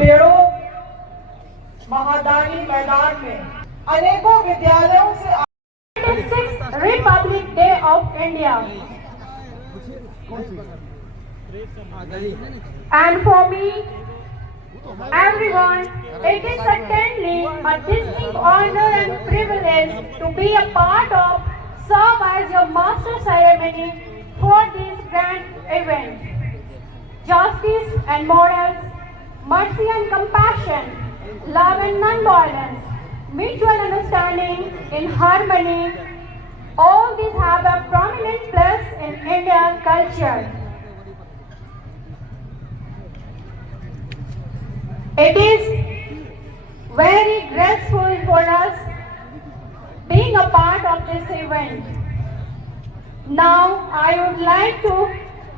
बेड़ो महादानी मैदान में अनेकों विद्यालयों से Republic Day of India. And for me, everyone, it is certainly a distinct honor and privilege to be a part of, serve as your master ceremony for this grand event. Justice and morals, mercy and compassion, love and non-violence, mutual understanding in harmony, all these have a prominent place in Indian culture. It is very graceful for us being a part of this event. Now I would like to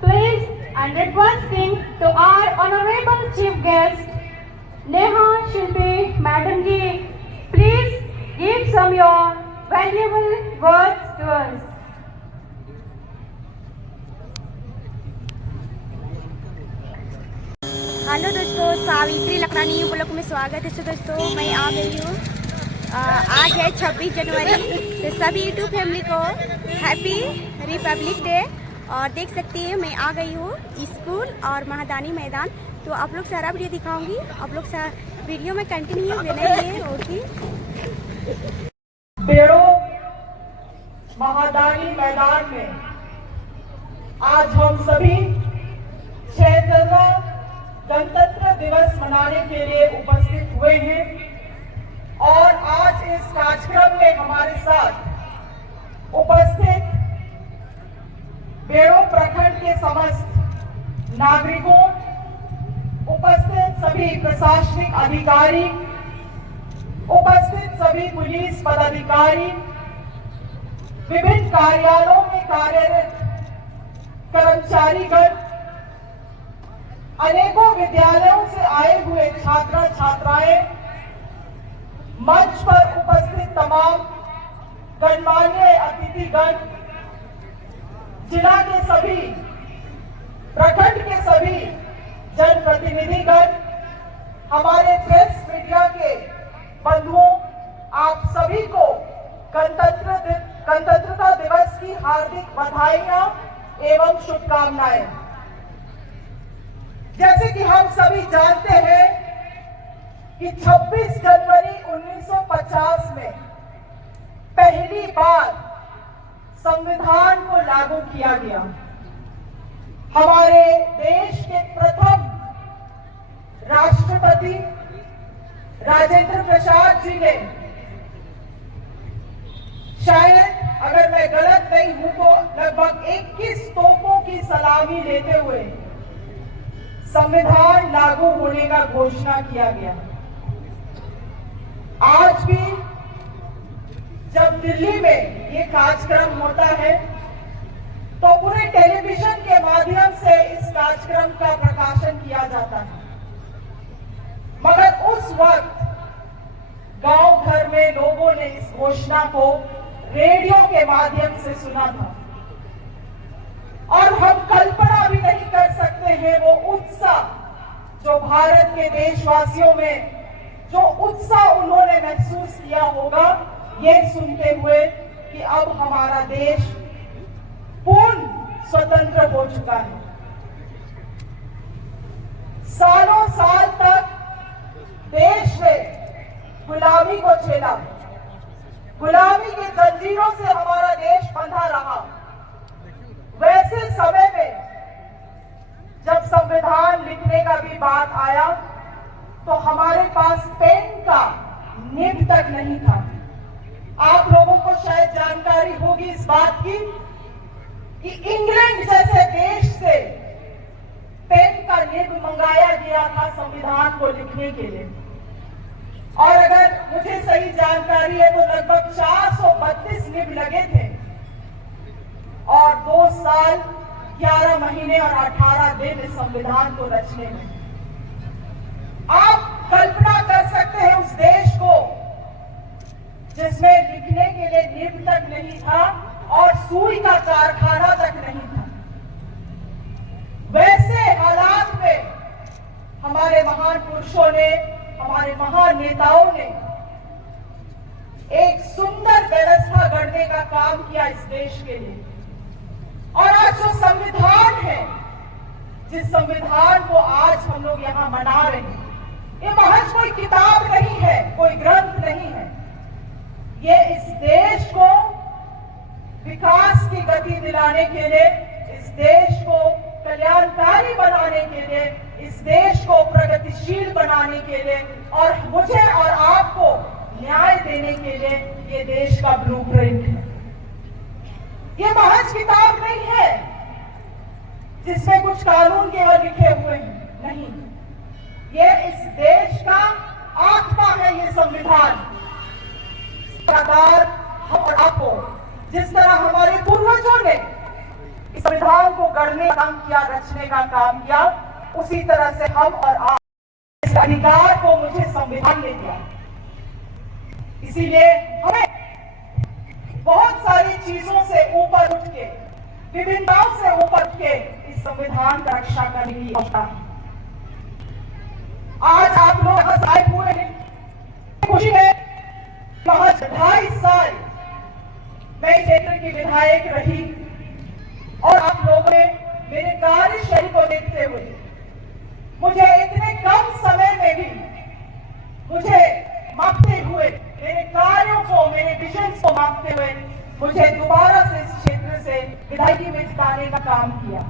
please and requesting to our honorable chief guest, Neha Shilpi Madam ji, please give some your valuable words to us. Hello दोस्तों, Savitri लखरानी blog में स्वागत है। दोस्तों मैं आ गई हूँ। आज है 26 जनवरी, तो सभी यूट्यूब फैमिली को हैप्पी रिपब्लिक डे। और देख सकती हैं मैं आ गई हूँ स्कूल और महादानी मैदान। तो आप लोग सारा वीडियो दिखाऊंगी, आप लोग वीडियो में कंटिन्यू बने रहिए। और की बेड़ो महादानी मैदान में आज हम सभी 76वां गणतंत्र दिवस मनाने के लिए उपस्थित हुए हैं। और आज इस कार्यक्रम में हमारे साथ उपस्थित बेड़ो प्रखंड के समस्त नागरिकों, उपस्थित सभी प्रशासनिक अधिकारी, उपस्थित सभी पुलिस पदाधिकारी, विभिन्न कार्यालयों में कार्यरत कर्मचारीगण, अनेकों विद्यालयों से आए हुए छात्र छात्राएं, मंच पर उपस्थित तमाम गणमान्य अतिथिगण, जिला के सभी, प्रखंड के सभी जनप्रतिनिधिगण, हमारे प्रेस मीडिया के बंधुओं, आप सभी को गणतंत्रता दिवस की हार्दिक बधाइयां एवं शुभकामनाएं। जैसे कि हम सभी जानते हैं कि 26 जनवरी 1950 में पहली बार संविधान को लागू किया गया। हमारे देश के प्रथम राष्ट्रपति राजेंद्र प्रसाद जी ने, शायद अगर मैं गलत नहीं हूं तो लगभग 21 तोपों की सलामी लेते हुए संविधान लागू होने का घोषणा किया गया। आज भी जब दिल्ली में ये कार्यक्रम होता है तो पूरे टेलीविजन के माध्यम से इस कार्यक्रम का प्रकाशन किया जाता है। मगर उस वक्त गांव घर में लोगों ने इस घोषणा को रेडियो के माध्यम से सुना था। और हम कल्पना भी नहीं कर सकते हैं वो उत्साह जो भारत के देशवासियों में, जो उत्साह उन्होंने महसूस किया होगा ये सुनते हुए कि अब हमारा देश पूर्ण स्वतंत्र हो चुका है। सालों साल तक देश ने गुलामी को झेला, गुलामी के जंजीरों से हमारा देश बंधा रहा। वैसे समय में जब संविधान लिखने का भी बात आया तो हमारे पास पेन का निब तक नहीं था। आप लोगों को शायद जानकारी होगी इस बात की कि इंग्लैंड जैसे देश से पेन का निब मंगाया गया था संविधान को लिखने के लिए। और अगर मुझे सही जानकारी है तो लगभग 432 निब लगे थे और 2 साल 11 महीने और 18 दिन इस संविधान को रचने में। आप कल्पना कर सकते हैं उस देश को जिसमें लिखने के लिए निब तक नहीं था और सुई का कारखाना तक नहीं था। वैसे हालात में हमारे महान पुरुषों ने, हमारे महान नेताओं ने एक सुंदर व्यवस्था गढ़ने का काम किया इस देश के लिए। और आज जो संविधान है, जिस संविधान को आज हम लोग यहाँ मना रहे हैं, ये महज कोई किताब नहीं है, कोई ग्रंथ नहीं है। ये इस देश को विकास की गति दिलाने के लिए, इस देश को कल्याणकारी बनाने के लिए, इस देश को प्रगतिशील बनाने के लिए और मुझे और आपको न्याय देने के लिए ये देश का ब्लूप्रिंट है। ये महज किताब नहीं है जिसमें कुछ कानून केवल लिखे हुए हैं, नहीं, ये इस देश का आत्मा है। ये संविधान लगातार हम और आपको, जिस तरह हमारे पूर्वजों ने इस संविधान को गढ़ने का काम किया, रचने का काम किया, उसी तरह से हम और आप इस अधिकार को मुझे संविधान ने दिया। इसीलिए हमें बहुत सारी चीजों से ऊपर उठ के, विभिन्नताओं से ऊपर उठ के इस संविधान का रक्षा करने की आवश्यकता है। आज आप लोग यहाँ आए हुए हैं, खुशी है। महज 2.5 साल मैं क्षेत्र की विधायक रही और आप लोगों ने मेरे कार्यशैली को देखते हुए मुझे इतने कम समय में भी मुझे मापते हुए, मेरे कार्यों को, मेरे विजन को मापते हुए मुझे दोबारा से इस क्षेत्र से विधायकी में जिताने का काम किया।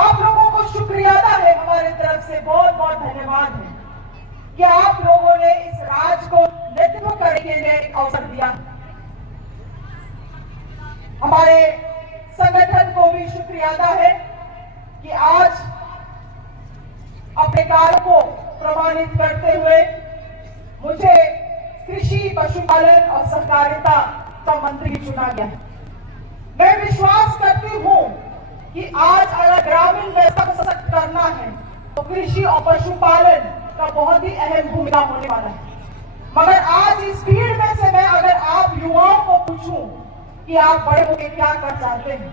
आप लोगों को शुक्रिया अदा है, हमारे तरफ से बहुत बहुत धन्यवाद है कि आप लोगों ने इस राज को नेतृत्व करने के लिए एक अवसर दिया। हमारे संगठन को भी शुक्रिया अदा है कि आज अपने कार्य को प्रमाणित करते हुए मुझे कृषि, पशुपालन और सहकारिता का मंत्री चुना गया। मैं विश्वास करती हूं कि आज अगर ग्रामीण व्यवस्था को सशक्त करना है तो कृषि और पशुपालन का बहुत ही अहम भूमिका होने वाला है। मगर आज इस भीड़ में से मैं अगर आप युवाओं को पूछूं कि आप बड़े होकर क्या कर चाहते हैं,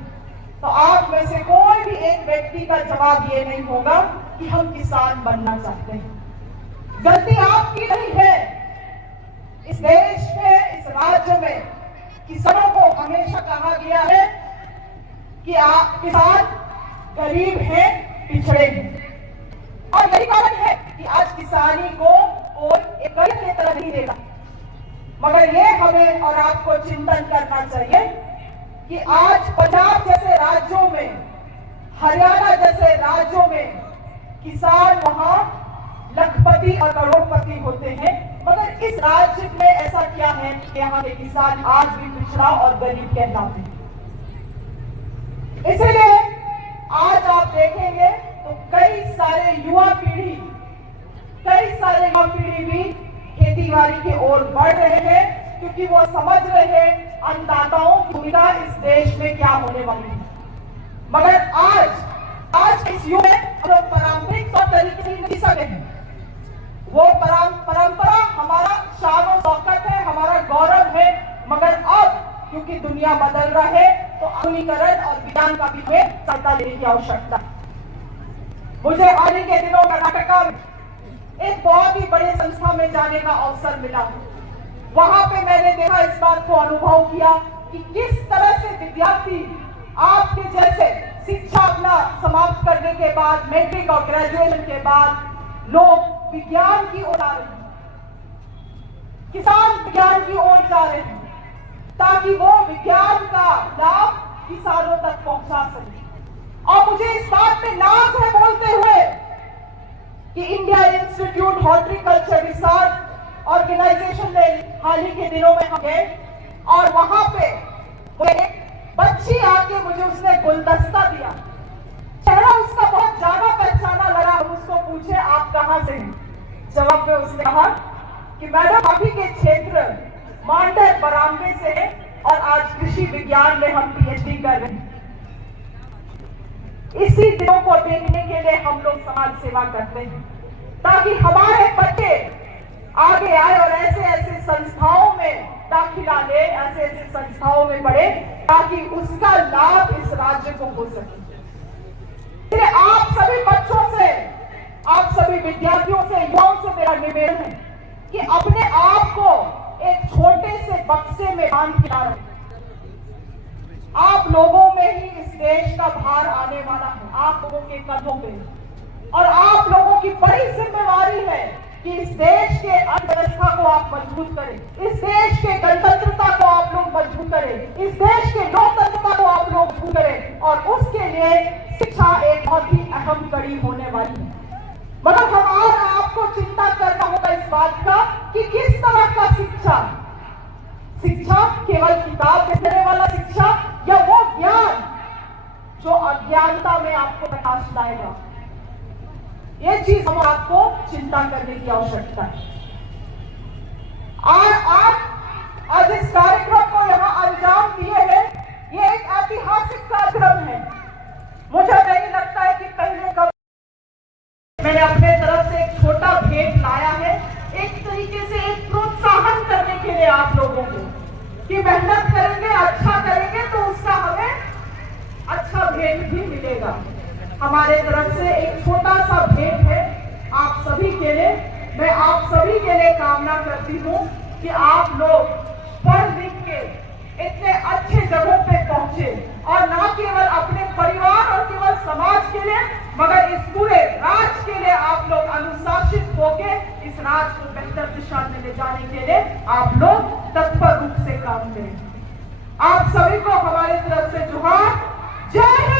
तो आप में से कोई भी एक व्यक्ति का जवाब ये नहीं होगा कि हम किसान बनना चाहते हैं। गलती आपकी नहीं है। इस देश में, इस राज्य में किसानों को हमेशा कहा गया है कि आप किसान गरीब हैं, पिछड़े हैं, और यही कारण है कि आज किसानी को कोई एक गरीब की तरह नहीं देगा। मगर ये हमें और आपको चिंतन करना चाहिए कि आज पंजाब जैसे राज्यों में, हरियाणा जैसे राज्यों में किसान वहां लखपति और करोड़पति होते हैं, मगर इस राज्य में ऐसा क्या है कि यहाँ के किसान आज भी पिछड़ा और गरीब कहलाते हैं। इसलिए आज आप देखेंगे तो कई सारे युवा पीढ़ी भी खेतीबाड़ी की ओर बढ़ रहे हैं, क्योंकि वो समझ रहे हैं अन्नदाताओं की भूमिका इस देश में क्या होने वाली है। मगर आज इस युग में हम लोग पारंपरिक तौर तरीके से नहीं सके हैं। वो परंपरा हमारा शान और शौकत है, हमारा गौरव है। मगर अब क्योंकि दुनिया बदल रहा है तो आधुनिकीकरण और विज्ञान का भी हमें सहायता लेने की आवश्यकता है। मुझे हाल ही के दिनों कर्नाटका में एक बहुत ही बड़ी संस्था में जाने का अवसर मिला। वहां पे मैंने देखा, इस बात को अनुभव किया कि किस तरह से विद्यार्थी आपके जैसे शिक्षा अपना समाप्त करने के बाद, मैट्रिक और ग्रेजुएशन के बाद लोग विज्ञान की ओर जा रहे हैं, किसान विज्ञान की ओर जा रहे हैं, ताकि वो विज्ञान का लाभ किसानों तक पहुंचा सके। और मुझे इस बात पे नाज है बोलते हुए कि India institute horticulture research organisation ने हाल ही के दिनों में हम गए और वहां पे एक बच्ची आके मुझे उसने गुलदस्ता दिया। चेहरा उसका बहुत जाना पहचाना लगा। हम उसको पूछे आप कहां से हैं? जवाब में उसने कहा कि मैडम अभी के क्षेत्र मांडर बरामदे से है और आज कृषि विज्ञान में हम पीएचडी कर रहे हैं। इसी दिनों को देखने के लिए हम लोग समाज सेवा करते हैं, ताकि हमारे बच्चे आगे आए और ऐसे ऐसे संस्थाओं में दाखिला ले, ऐसे ऐसे संस्थाओं में पढ़े, ताकि उसका लाभ इस राज्य को हो सके। इसलिए आप सभी बच्चों से आप सभी विद्यार्थियों से, युवाओं से मेरा निवेदन है कि अपने आप को एक छोटे से बक्से में बांध के ना रखें। आप लोगों में ही इस देश का भार आने वाला है, आप लोगों के कंधों पे, और आप लोगों की बड़ी जिम्मेवारी है कि इस देश के अर्थव्यवस्था को आप मजबूत करें, इस देश के गणतंत्रता को आप लोग मजबूत करें, इस देश के लोकतंत्रता को आप लोग मजबूत करें, और उसके लिए शिक्षा एक बहुत ही अहम कड़ी होने वाली है। मगर हमारा आपको चिंता करना होगा इस बात का कि किस तरह का शिक्षा, शिक्षा केवल किताब में देने वाला शिक्षा, या वो ज्ञान जो अज्ञानता में आपको प्रकाश लाएगा। ये चीज हम आपको चिंता करने की आवश्यकता है। आज इस कार्यक्रम को यहाँ अंजाम दिए हैं, ये एक ऐतिहासिक कार्यक्रम है। मुझे नहीं लगता है कि पहले कब मैंने अपने तरफ से एक छोटा भेंट लाया है, एक तरीके से एक प्रोत्साहन करने के लिए आप लोगों को कि मेहनत करेंगे, अच्छा करेंगे तो उसका हमें अच्छा भेंट भी मिलेगा। हमारे तरफ से एक छोटा सा भेंट है आप सभी के लिए। मैं आप सभी के लिए कामना करती हूँ कि आप लोग पढ़ लिख के इतने अच्छे जगहों पे पहुंचे, और ना केवल अपने परिवार और केवल समाज के लिए, मगर इस पूरे राज्य के लिए आप लोग अनुशासित होके इस राज्य को बेहतर दिशा में ले जाने के लिए आप लोग तत्पर रूप से काम करें। आप सभी को हमारी तरफ से जोहार। जय